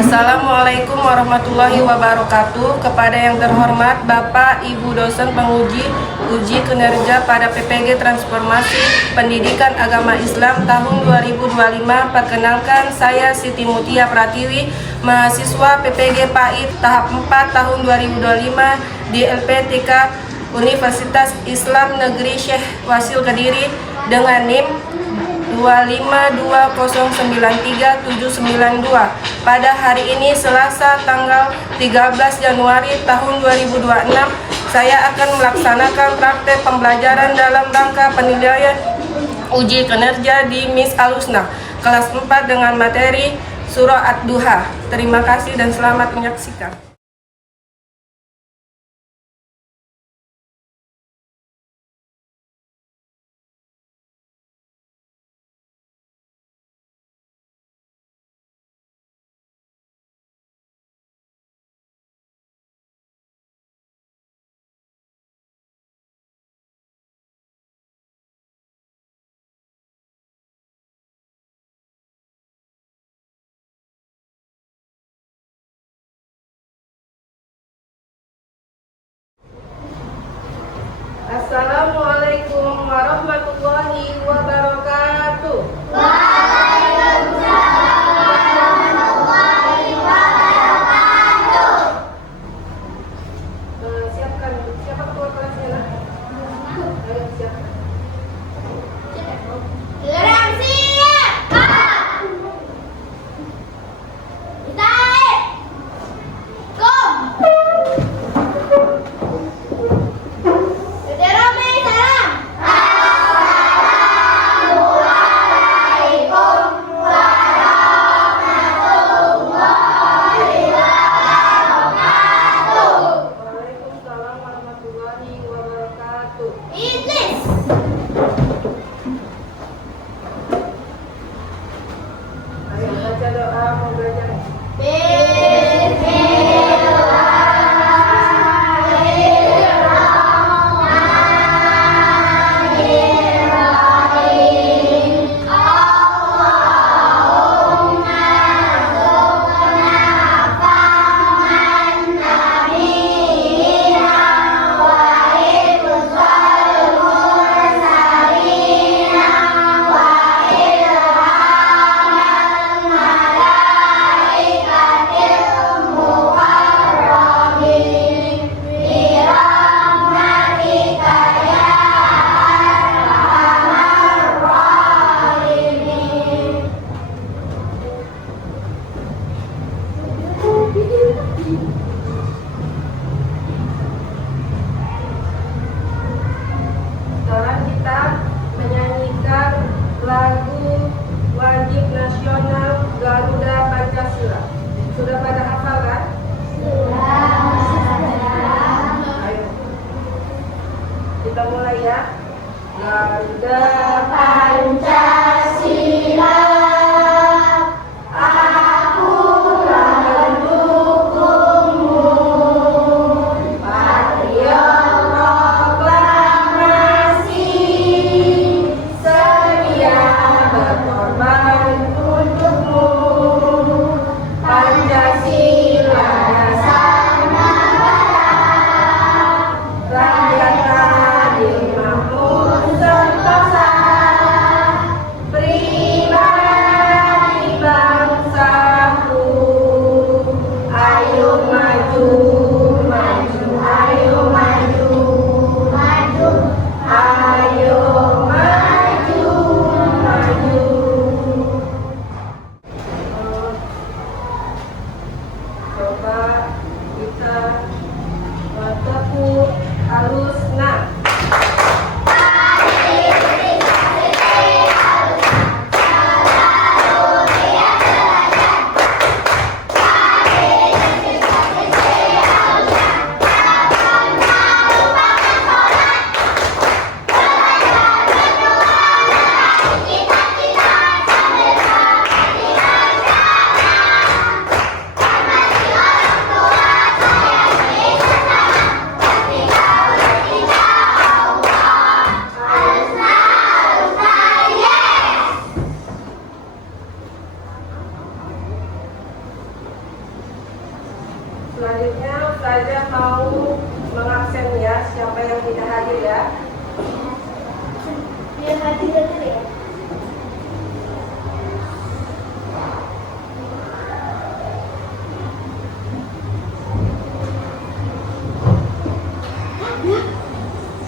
Assalamualaikum warahmatullahi wabarakatuh. Kepada yang terhormat Bapak Ibu dosen penguji uji kinerja pada PPG Transformasi Pendidikan Agama Islam tahun 2025, perkenalkan saya Siti Mutia Pratiwi, mahasiswa PPG PAID tahap 4 tahun 2025 di LPTK Universitas Islam Negeri Syekh Wasil Kediri dengan NIM 252093792. Pada hari ini Selasa tanggal 13 Januari tahun 2026, saya akan melaksanakan praktek pembelajaran dalam rangka penilaian uji kinerja di Miss Alusna kelas 4 dengan materi Surah Ad-Duha. Terima kasih dan selamat menyaksikan. Assalamualaikum warahmatullahi wabarakatuh. Waalaikumsalam warahmatullahi wabarakatuh. Siapkan, siapa ketua kelasnya lah? Ayo siapkan. Gerak siap, Pak. Tarik. Kom. Salam. Assalamualaikum warahmatullahi wabarakatuh. Waalaikumsalam warahmatullahi wabarakatuh. Idris. Ayo baca doa, mau belajar. Sekarang kita menyanyikan lagu wajib nasional Garuda Pancasila. Sudah pada hafal kan? Ayo, kita mulai ya. Garuda Pancasila. Selanjutnya Ustazah mau mengabsen ya siapa yang tidak hadir ya. Biar hadir dulu ya.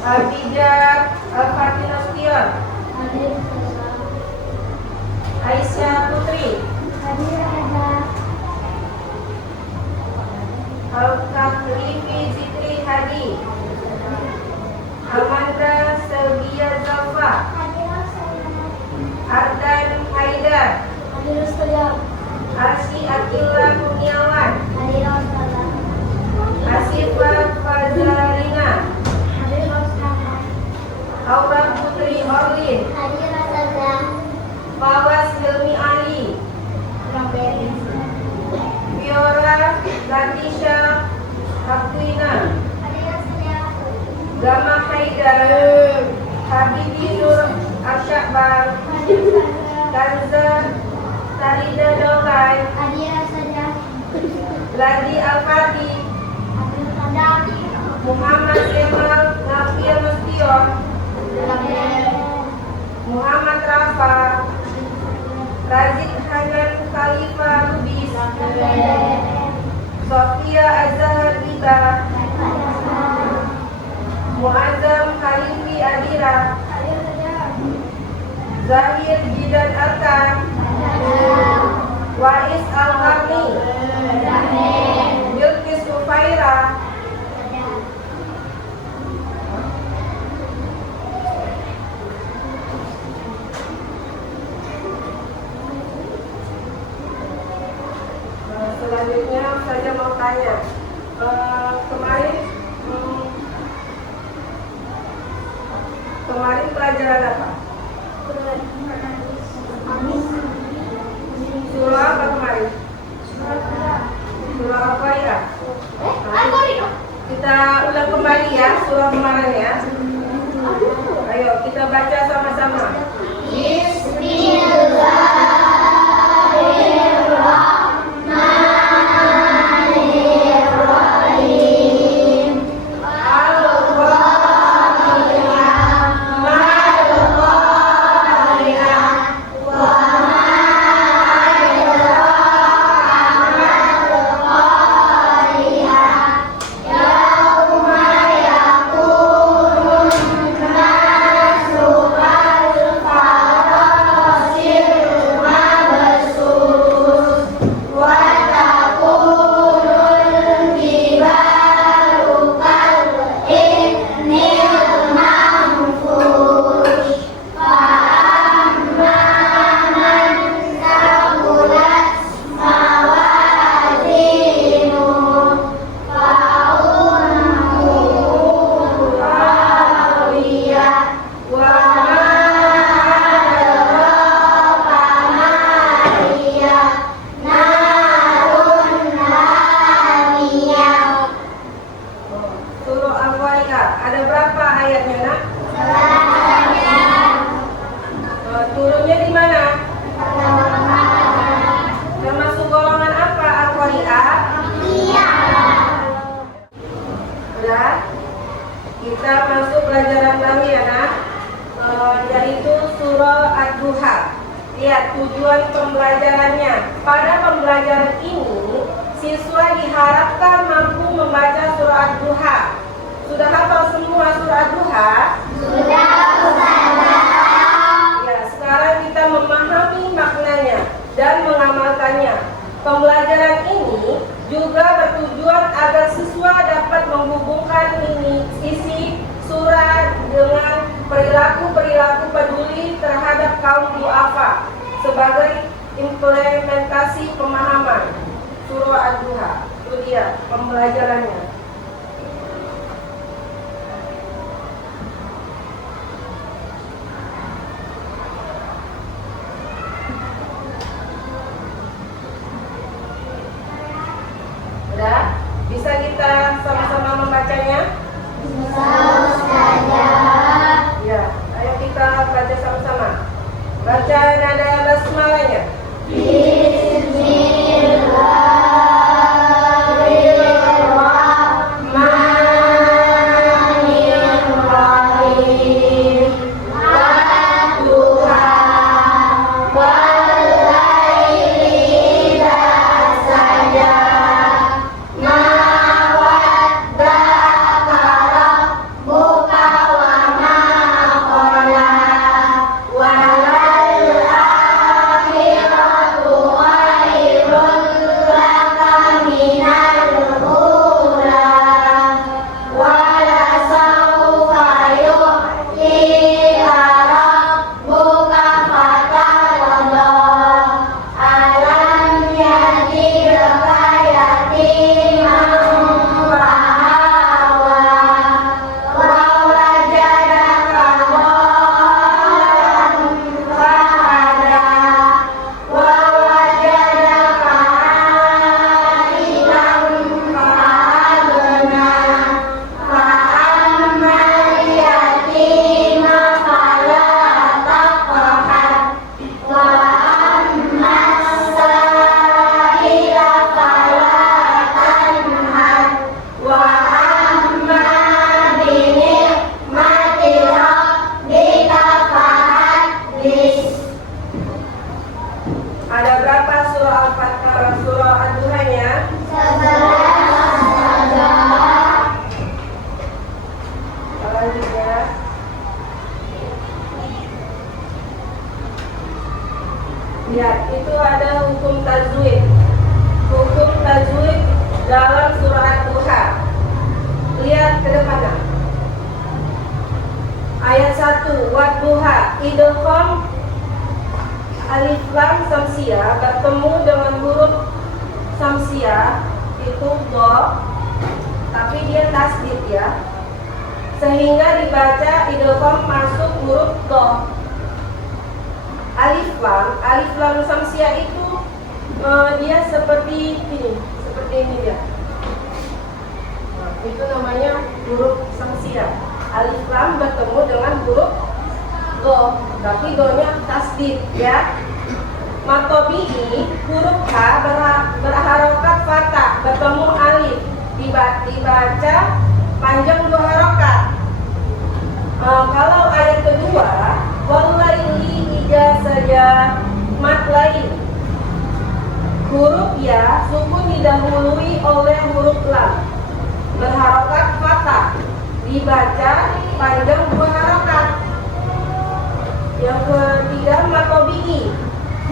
Abida Al-Fatinastion, Hadir. Aisyah Putri, Hadir ada. Al-Kaflifi Zikri Hadi, Amanda Selvia Zalfa, Hadir saya. Ardan Haidar, Hadir saya. Arsi Akila Kurniawan, Hadir saya. Asifah Fazalina, Hadir saya. Aura Putri Orlin, Hadir saya. Fawas Hilmi Ali, Fiora Latisha Akwina, Hadir saya. Gama Haidar, Habibi Nur Asyakbar, Hadir saya. Kanza Sarida Dokai, Hadir saya. Ladi Al-Fatih, Hadir saya. Muhammad Kemal Nafia Nustion, Muhammad Rafa, Razik Hanan Khalifa Lubis, Sofia Azhar Gita, Muazzam Khalifi Adira, Zahir Jidan Arkan, Wais Al-Harni, Bilqis Sufaira, selanjutnya saya mau tanya, kemarin pelajaran apa? Surah apa kemarin? Surah apa ya? Kita ulang kembali ya surah kemarin ya. Ayo kita baca sama-sama. Turunnya di mana? Termasuk golongan apa Al-Qari'ah? Udah? Kita masuk pelajaran baru ya nak, yaitu surah Ad-Duha. Lihat tujuan pembelajarannya. Pada pembelajaran ini, siswa diharapkan mampu membaca surah Ad-Duha. Sudah hafal semua surah Ad-Duha? Sudah, Ustazah. Ya, sekarang kita memahami maknanya dan mengamalkannya. Pembelajaran ini juga bertujuan agar siswa dapat menghubungkan isi surah dengan perilaku-perilaku peduli terhadap kaum duafa sebagai implementasi pemahaman surah Ad-Duha. Itu dia pembelajarannya. Udah? Bisa kita sama-sama membacanya? Ya, ayo kita baca sama-sama. Baca nada basmalahnya. Bismillahirrahmanirrahim. samsiah itu do, tapi dia tasdid ya, sehingga dibaca idgham masuk huruf do. Alif lam samsiah itu dia seperti ini dia. Nah, itu namanya huruf samsiah. Alif lam bertemu dengan huruf do, tapi do-nya tasdid ya. Matobi'i, huruf H berharokat fathah, bertemu alif, dibaca panjang 2 harokat. Kalau ayat kedua, wallaili ija saja mat lain, huruf ya sukun didahului oleh huruf lam, berharokat fathah, dibaca panjang 2 harokat. Yang ketiga, matobi'i,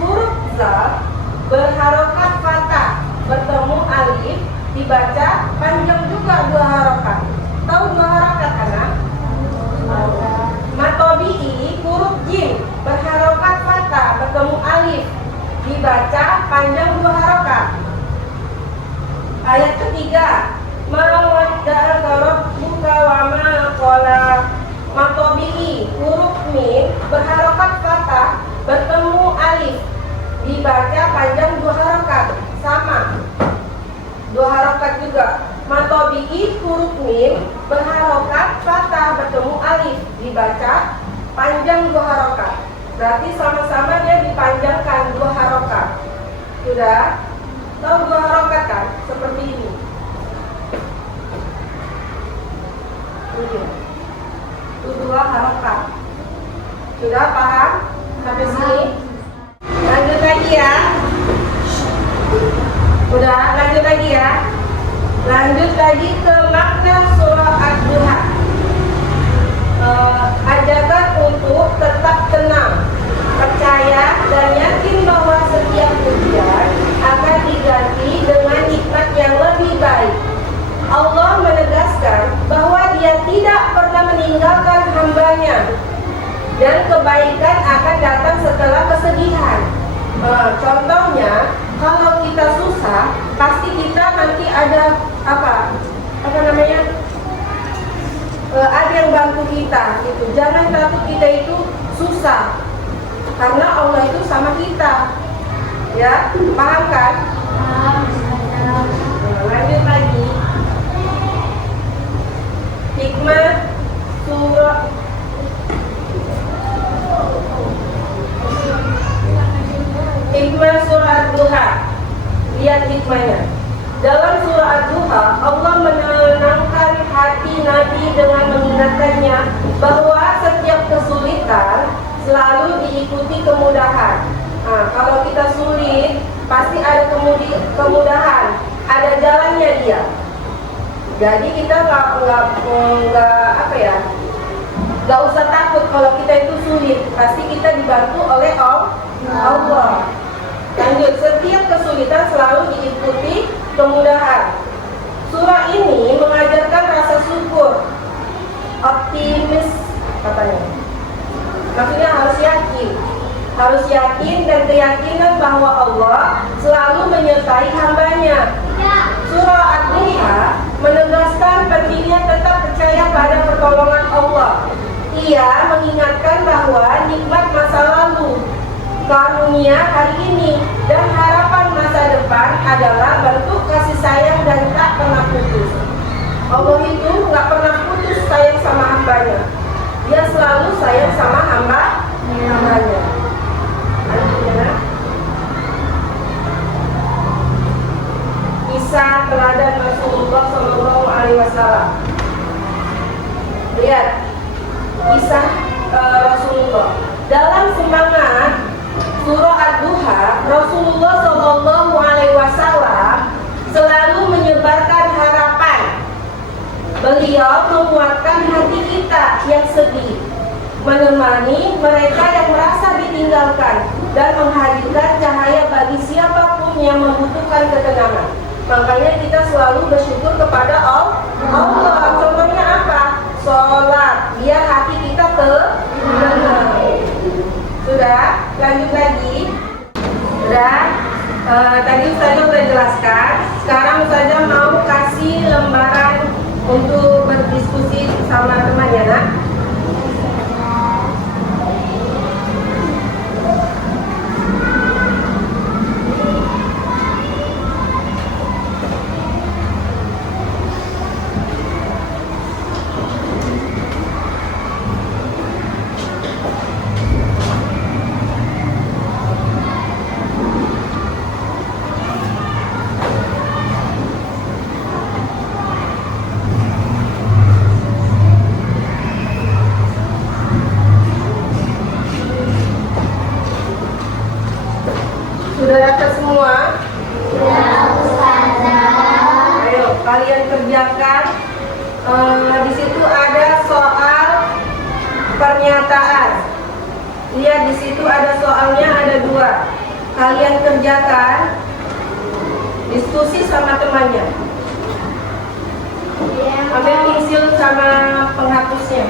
huruf za berharokat fathah, bertemu alif, dibaca panjang juga 2 harokat. Tahu 2 harokat anak? Matobi'i, huruf jim berharokat fathah, bertemu alif, dibaca panjang 2 harokat. Ayat ketiga, ma wadda'aka rabbuka wa ma qala. Matobi'i, huruf mim berharokat fathah, bertemu alif, dibaca panjang 2 harokat, sama 2 harokat juga. Matobi'i, huruf mim berharokat fathah, bertemu alif, dibaca panjang 2 harokat. Berarti sama-sama dia dipanjangkan 2 harokat. Sudah? Tahu 2 harokat kan? Seperti ini. Itu 2 harokat. Sudah paham? Sampai sini? Lanjut lagi ya. Udah, lanjut lagi ya. Lanjut lagi ke makna surah Ad-Duha. Ajakan untuk tetap tenang, percaya dan yakin bahwa setiap ujian akan diganti dengan nikmat yang lebih baik. Allah menegaskan bahwa Dia tidak pernah meninggalkan hambanya dan kebaikan akan datang setelah kesedihan. Contohnya, kalau kita susah, pasti kita nanti ada ada yang bantu kita gitu. Jangan takut kita itu susah, karena Allah itu sama kita. Ya, paham kan? Lanjut lagi. Hikmah surah Ad-Duha. Lihat hikmahnya. Dalam surah Ad-Duha, Allah menenangkan hati Nabi dengan mengingatkannya bahwa setiap kesulitan selalu diikuti kemudahan. Nah, kalau kita sulit, pasti ada kemudahan, ada jalannya dia. Jadi kita nggak usah takut kalau kita itu sulit, pasti kita dibantu oleh Allah. Lanjut, setiap kesulitan selalu diikuti kemudahan. Surah ini mengajarkan rasa syukur, optimis katanya. Maksudnya harus yakin dan keyakinan bahwa Allah selalu menyertai hambanya. Surah Ad-Duha menegaskan pentingnya tetap percaya pada pertolongan Allah. Ia mengingatkan bahwa nikmat masa lalu, karunia hari ini, dan harapan masa depan adalah bentuk kasih sayang dan tak pernah putus. Allah itu nggak pernah putus sayang sama hambanya. Dia selalu sayang sama hambanya. Lanjutnya, kisah teladan Rasulullah Shallallahu Alaihi Wasallam. Lihat kisah Rasulullah dalam semangat surah Ad-Duha. Rasulullah Shallallahu Alaihi Wasallam selalu menyebarkan harapan. Beliau menguatkan hati kita yang sedih, menemani mereka yang merasa ditinggalkan, dan menghadirkan cahaya bagi siapapun yang membutuhkan ketenangan. Makanya kita selalu bersyukur kepada Allah. Contohnya apa? Sholat, biar hati kita tenang. Sudah, lanjut lagi. Sudah, tadi Ustazah sudah jelaskan untuk berdiskusi sama temannya, nak. Sudah dapat semua? Ayo, kalian kerjakan. Di situ ada soal pernyataan. Lihat di situ ada soalnya, ada 2. Kalian kerjakan, diskusi sama temannya. Ambil pensil sama penghapusnya.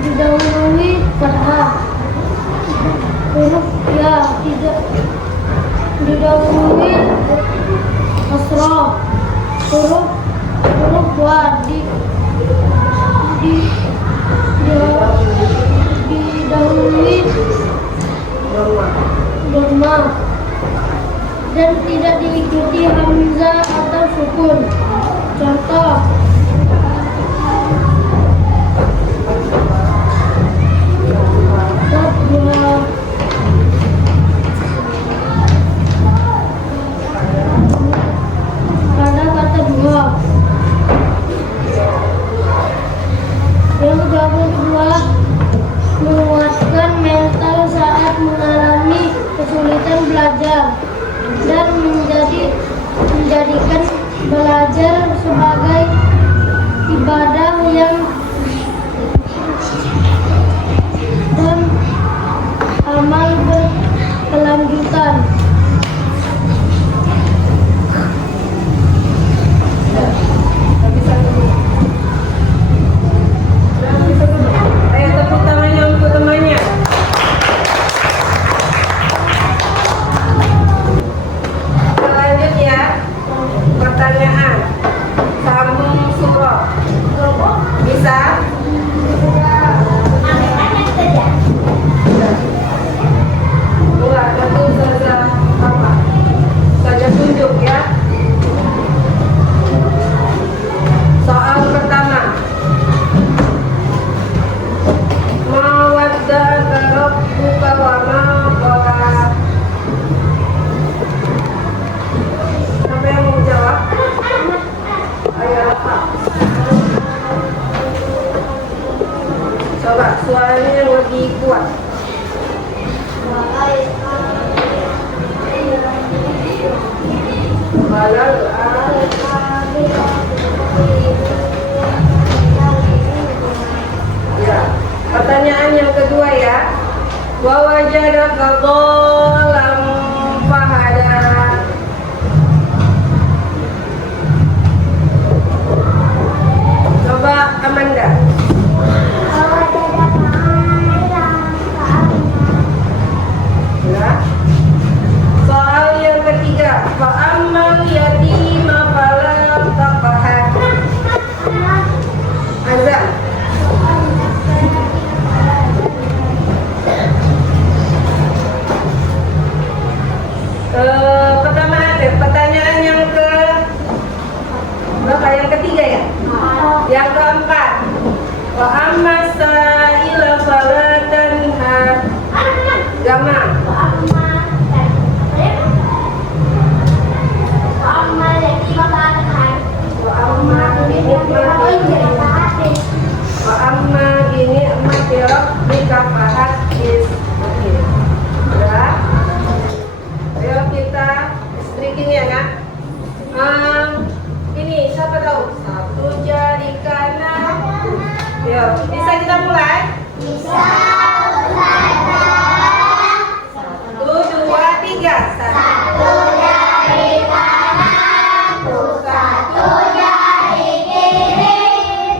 didahului fathah. Huruf ya tidak didahului kasrah. Huruf wa didahului dhamma dan tidak diikuti hamzah atau sukun. Contoh: pada kata dua. Yang kedua, menguatkan mental saat mengalami kesulitan belajar dan menjadikan belajar sebagai ibadah yang dan amal berkelanjutan. Ayo tepuk tangannya untuk temannya. Lanjut ya. Pertanyaan. Sambung surah. Bisa? Enggak, nanti saja apa? Saja tunjuk ya. Soal pertama. Mawaddaka rabbuka wa ma qala. Siapa yang mau jawab? Ayo apa? Coba suaranya yang lebih kuat. Ya, pertanyaan yang kedua ya. Wa wajadaka dhalam fahada. Coba Amanda. Ya. Soal yang ketiga, fa'ammal yatima fala taqhar. Azam. Pertanyaan yang ke berapa? Yang ketiga ya? Yang keempat, wa'amma sa'ila fala tanhar. Gama. Wa'amma ini emati rabbika fahaddits. Ya. Ayo kita striking ya nak. Ini siapa tahu? Satu jari kanan. Yo, bisa kita mulai? Bisa. 1, 2, 3. Satu jari kanan, satu jari kiri,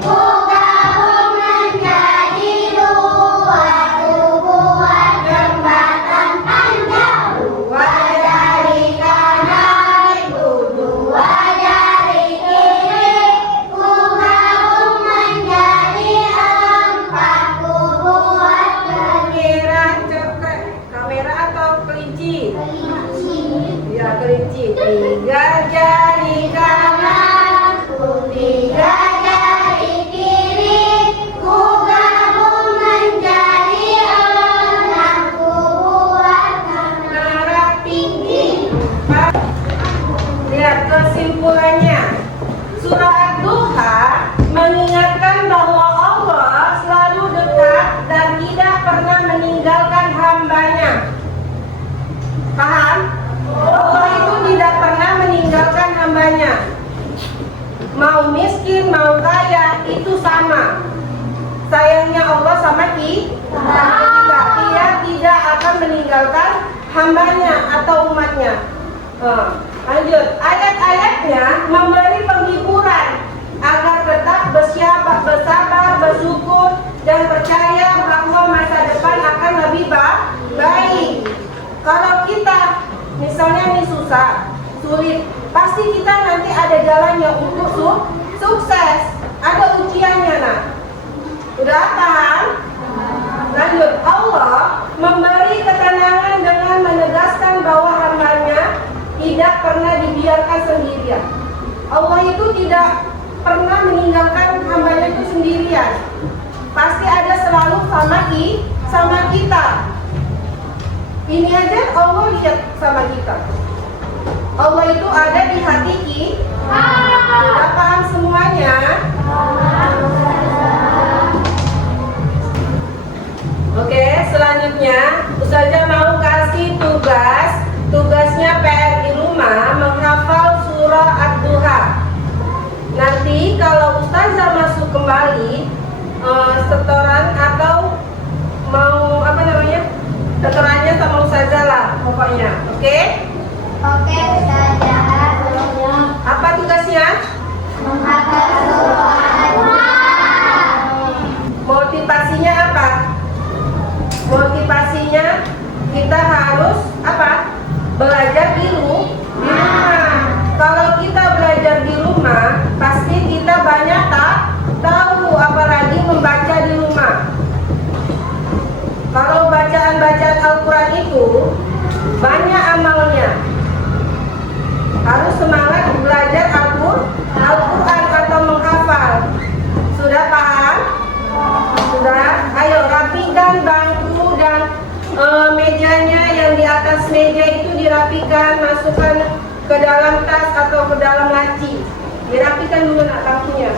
gabung menjadi dua, buat jembatan panjang. Dua jari kanan, dua jari kiri, gabung menjadi empat, buat kira cepet. Kamera atau kelinci? Ya, kelinci. 3 jari kanan, 3 jari kiri, gabung menjadi 6, buat menara tinggi. Lihat kesimpulannya. Surah Ad-Duha mengingatkan bahwa Allah selalu dekat dan tidak pernah meninggalkan hambanya. Paham? Allah itu tidak pernah meninggalkan hambanya. Mau miskin, mau kaya, itu sama. Sayangnya Allah sama kita. Dia tidak akan meninggalkan hambanya atau umatnya. Lanjut, ayat-ayatnya memberi penghiburan bersabar, bersyukur, dan percaya bahwa masa depan akan lebih baik. Kalau kita misalnya ini susah, sulit, pasti kita nanti ada jalannya untuk sukses. Ada ujiannya, nah. Udah paham? Lanjut, Allah memberi ketenangan dengan menegaskan bahwa hambanya tidak pernah dibiarkan sendirian. Allah itu tidak pernah meninggalkan hambanya itu sendirian. Pasti ada selalu sama kita. Ini aja Allah lihat sama kita. Allah itu ada di hati kita. Sudah paham semuanya? Oke, selanjutnya Ustazah mau kasih tugasnya PR di rumah menghafal surah Ad-Duha. Nanti kalau Ustazah masuk kembali setoran atau mau setorannya sama Ustazah lah pokoknya. Oke? Oke, Ustazah. Apa tugasnya? Menghafal surah Al-Duha. Motivasinya apa? Motivasinya kita harus apa? Belajar di rumah. Kalau kita belajar di rumah, pasti kita banyak tahu, apalagi membaca di rumah. Kalau bacaan Al-Quran itu banyak amalnya. Harus semangat belajar Al-Quran atau menghafal. Sudah paham? Sudah? Ayo rapikan bangku dan mejanya yang di atas meja itu dirapikan, masukkan ke dalam tas atau ke dalam laci. Dirapikan dulu nak bangkunya.